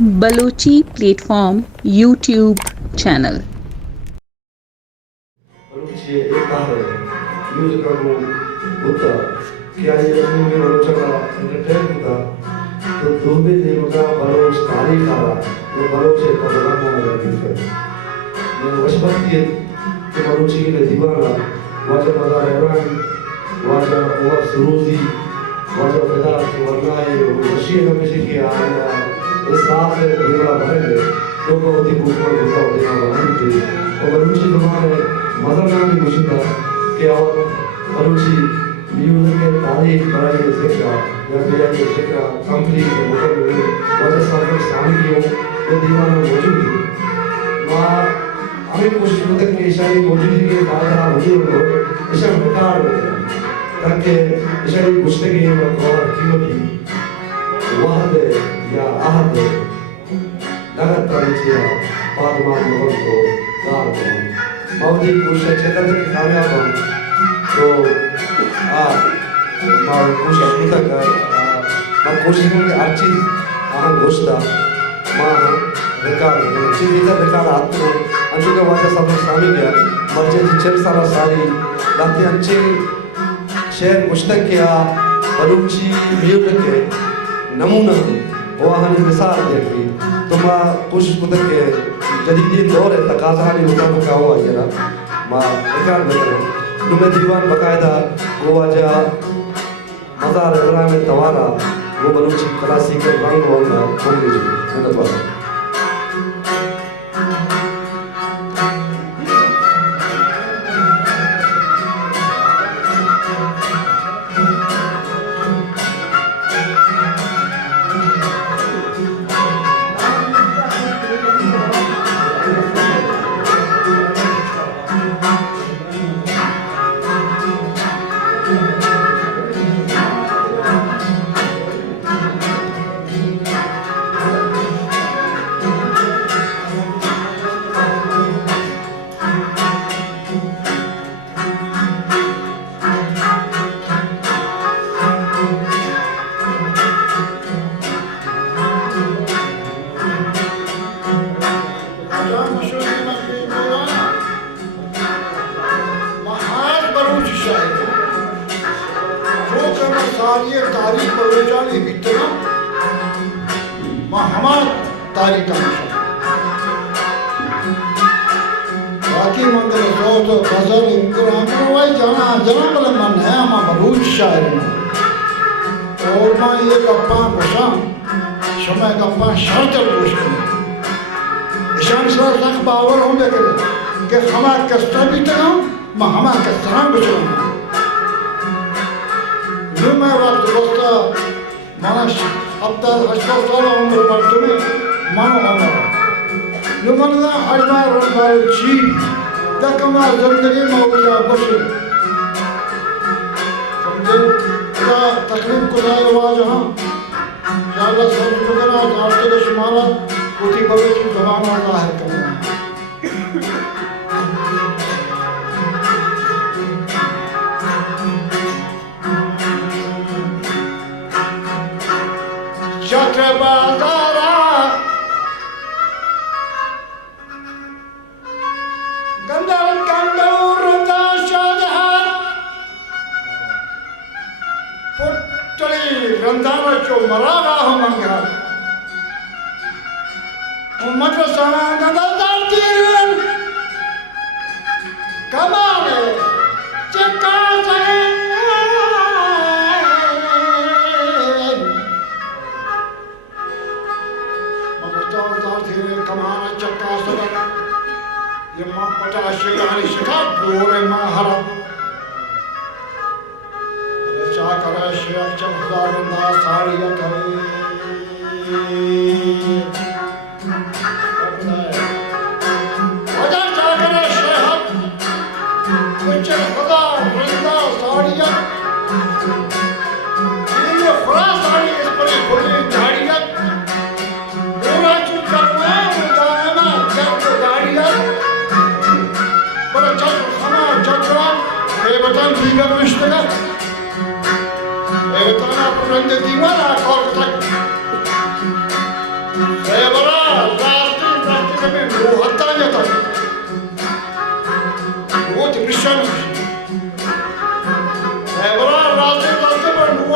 Balochi platform YouTube channel. Balochi एक है म्यूजिक को होता क्या ये में बलोचा का एंटरटेन होता तो दो भी दिनों का बलोच तारीख आ रहा ये बलोचे का बड़ा माना जाता है मैं वशपति के बलोची के दीवाना वाजा मदार इब्राहिम वाजा उमर सुरूजी वाजा फिदा के वरनाए वशीर हमेशा के आया इस साथ दीवाना बनेंगे तो बहुत ही खूबसूरत होता है दीवाना बनेंगे और बलूची तुम्हारे मज़ा भी कुछ था कि और बलूची म्यूजिक के तारीख बड़ाई ज़िक्र या बिया के ज़िक्र कंप्लीट होकर हुए वजह सफर शामिल किए ये दीवाना मौजूद है माँ हमें कोशिश करते हैं कि इशारी मौजूदगी के बाद हम हजूर को इशार बेकार हो ताकि इशारी गुस्से की और कीमती वाहद या आहद लगत तारीखिया पादमान मोहन को दार करूँ मावदी कोशिश चेता तक कामयाब हूँ तो माँ कोशिश नहीं कर माँ कोशिश करूँ कि हर चीज़ आना गोश्ता माँ रिकॉर्ड चीज़ इधर रिकॉर्ड आते हैं अंशु का वाजा सब शामिल गया मर्जे जी चल सारा सारी लाते अंचे शेर मुश्तक किया बलूची म्यूजिक के नमूना वो हमें मिसाल देखी तो माँ कोशिश कुदर के जदीदी दौर है तकाजा नहीं होता तो क्या हुआ जरा माँ रिकॉर्ड में करो नुमे दीवान बकायदा वो वाजा मज़ार इब्राहिम तवारा वो बलूची क्लासिकल रंग वाला होंगे जी धन्यवाद ये तारीख बलोचाली बितना महमद तारीख का बाकी मंगल तो गजल इंग्राम वाई जाना जना बल मन है हम बलूच शायर और मां ये गप्पा बशा समय गप्पा शर्त गोश करने ईशान सर तक बावर हो बेकर के हमा कस्ता भी तना महमा कस्ता बचो मैं वक्त वस्ता मानस अब तक अस्पताल साल उम्र बढ़ते में मानो हमारा नुमाना अजमार रंगाल चीज तकमा ज़िंदगी मौलिया बशे समझे का तकलीफ को लाए आवाज हाँ शायद सब जुगना आस्ते के शुमारा उठी बवे की ज़बान और ज़ाहिर करना चक्रबाजारा गंदल कंदूर दाशाजहार पुट्टली रंदाना चो मरागा हमंगा मद्रसा नदल तीर कमाले चक्का सगे कमाना चक्का सगर ये मां पटाशे गाली शिका गोरे मां हरा रचा करे शेख चल खुदा बंदा साड़िया करे वजह चा करे शेख कुछ खुदा बंदा साड़िया ये खुदा साड़ी इस पर खुली झाड़िया Evatan figa müştega Evatan apurende dimana korktak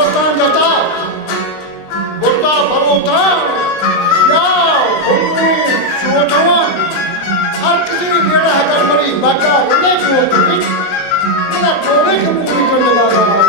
वतन जाता बुर्दा भरोता या हुई शोधवन हर किसी की मेरा है मरी बाका कदे को भी ना टोले के मुंह में लगा रहा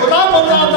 खुदा बंदा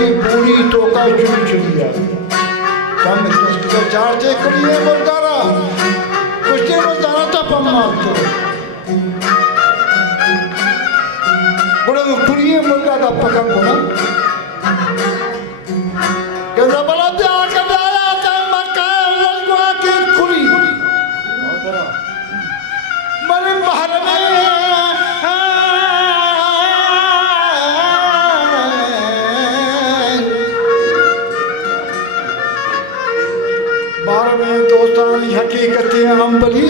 बच्ची पूरी टोका चुनी चुनी है कम इसके चार्जे करिए बरदारा कुछ बरदारा तब हम मारते बड़े कुरिए मुर्गा का पकड़ बोला कहता बड़ा प्यार कर आया था मकान रजवा की कुरी बड़े बाहर में दोस्तानी हकीकतें अंबली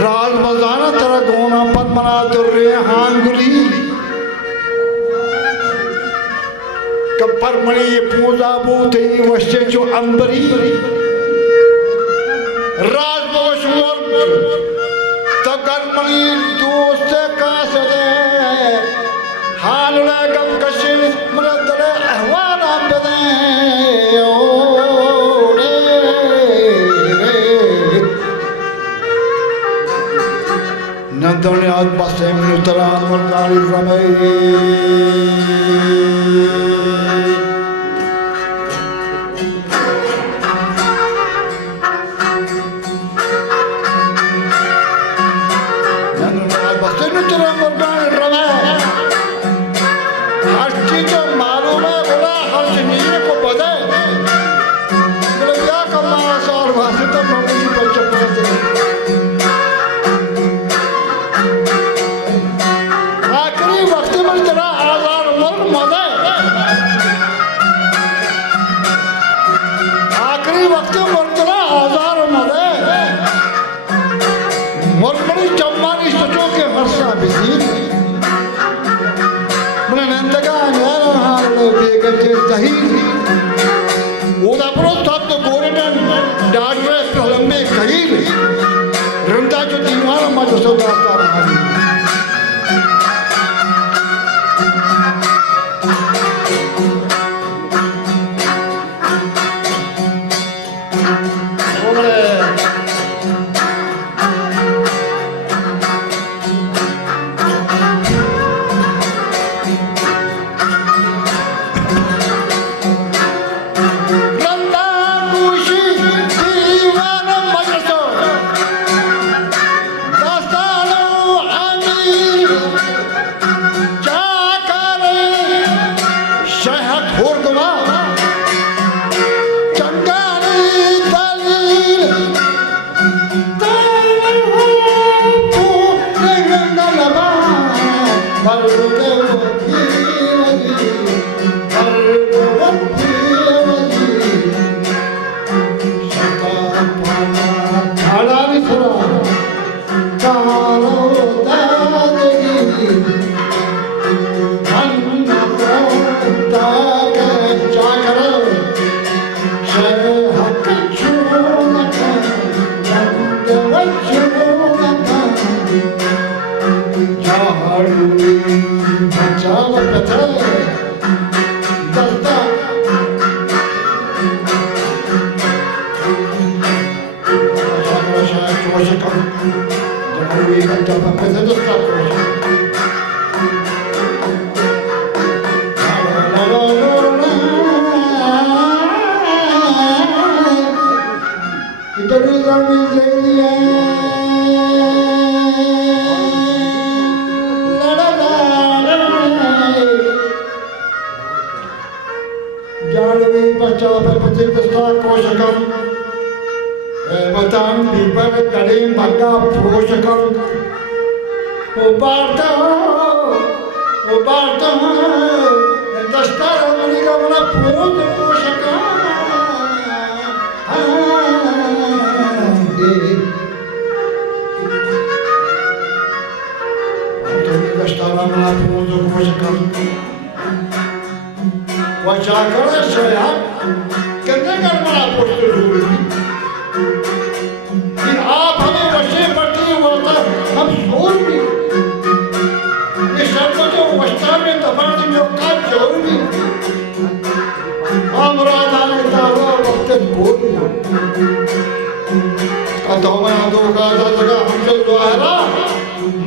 राज मजाना तेरा गोना पर मना दुर्रे हांगुली कपर मणि पूजा बूते वश्चे जो अंबरी राज बोशवर तकर मणि दोस्त का सदे हाल गम कशे मरदले अहवाल बदे नंदोने आज पासे मिनुतरा मरकाली रमे नंदोने आज पासे मिनुतरा मरकाली रमे हर चीज़ तो मालूम है बोला हर चीज़ को बदे बोले क्या करना सार भाषा तो मम्मी बच्चे पढ़ते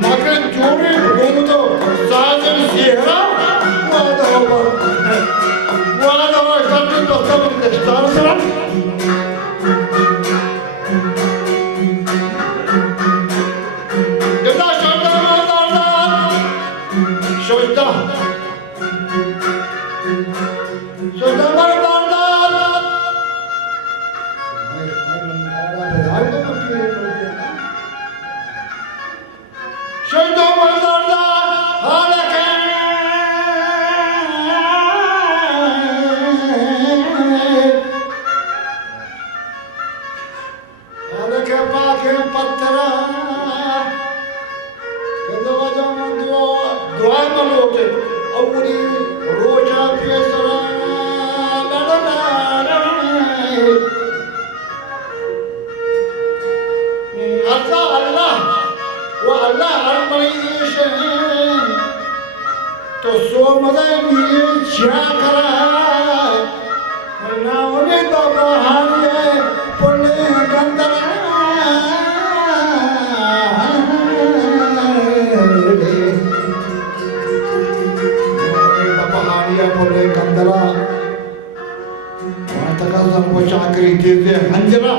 Maka curi, buntu, sajen sihra, wadah Estar sıra. Gıda şöyle mağdardan. Şöyle. Şöyle mağdardan. Şöyle mağdardan. Hareket. Hareket bakın patlara. Kedavada dua malote. Avuri roja pesara. La la la la. Allah Allah. Wa Allah al-Malaysian. तो सोमदय में क्या करा ना उन्हें बाबा हारिए पुण्य गंदरा बाबा हारिए पुण्य गंदरा वहाँ तक हमको चाकरी दे दे हंजरा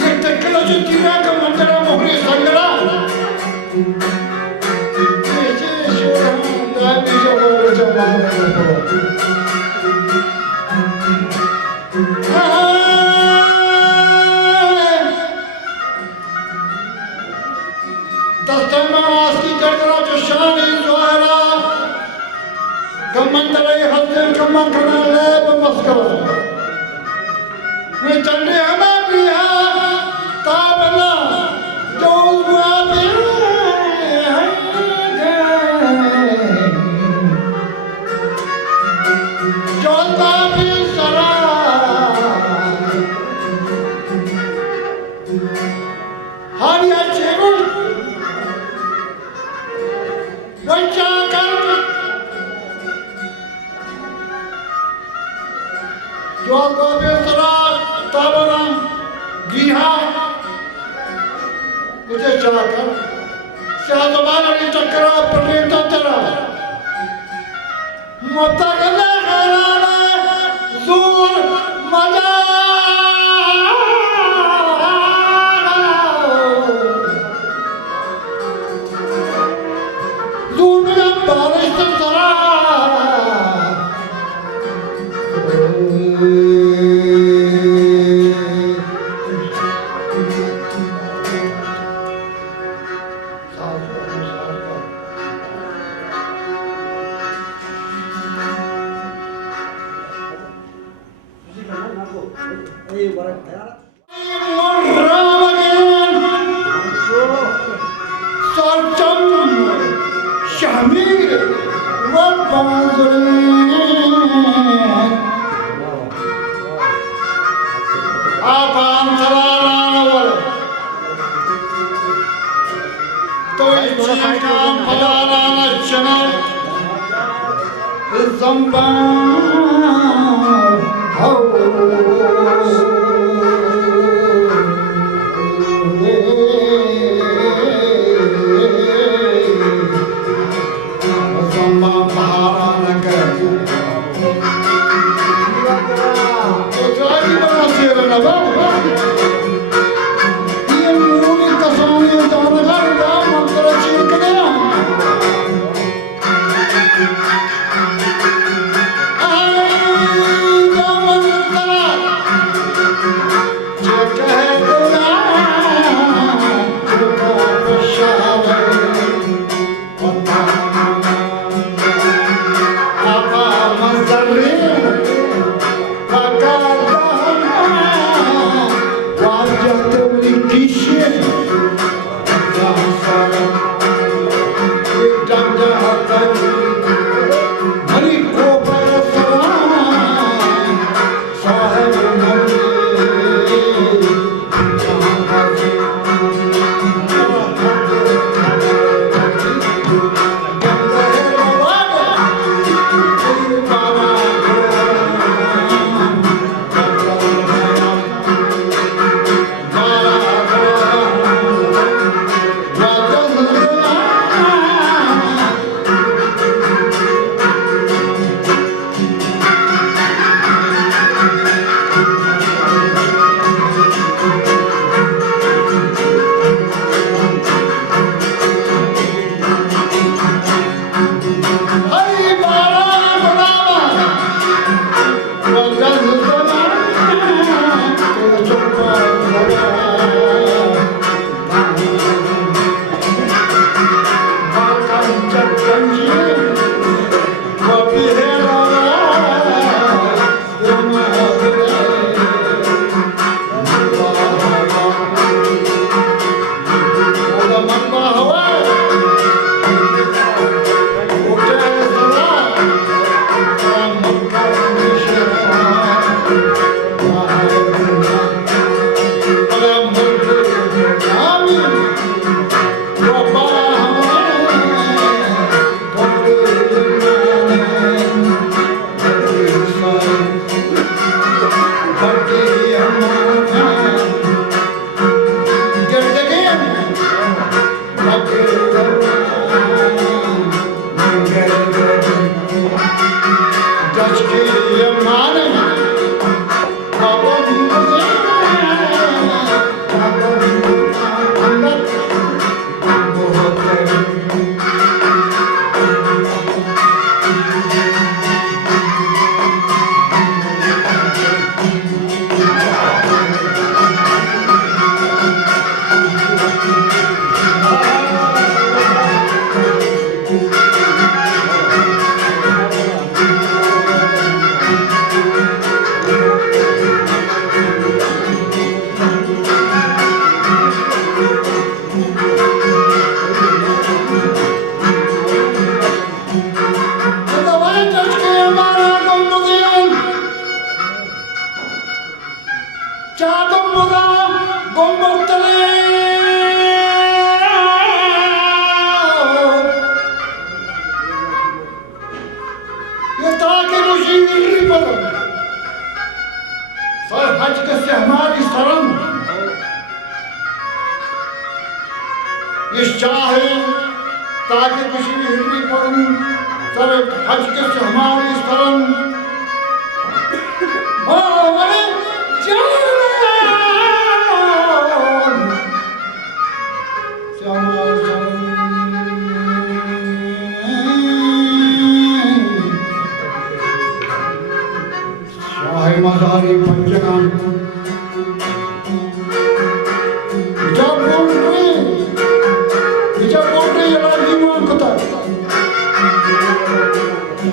ये तकला जो तीरा का मंजरा मोहरे संगरा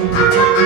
Thank you.